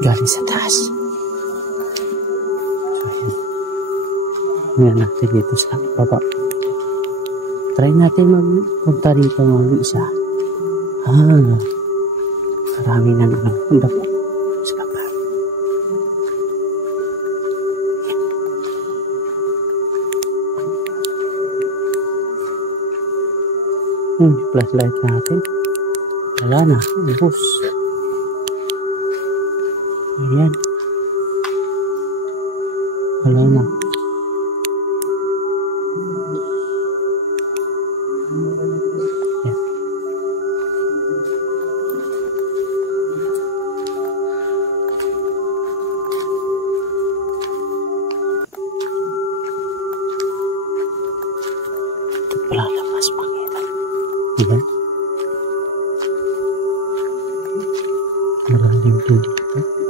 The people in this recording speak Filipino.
galing sa taas. So, ayan. Ngayon natin dito sa baba. Try natin magpunta dito mag-isa. Marami na nagpunta po sa baba. Flashlight natin. Wala na, ubos. Ayan. Wala na. Ayan. Ito pala labas makita. Ayan. Malalim din dito.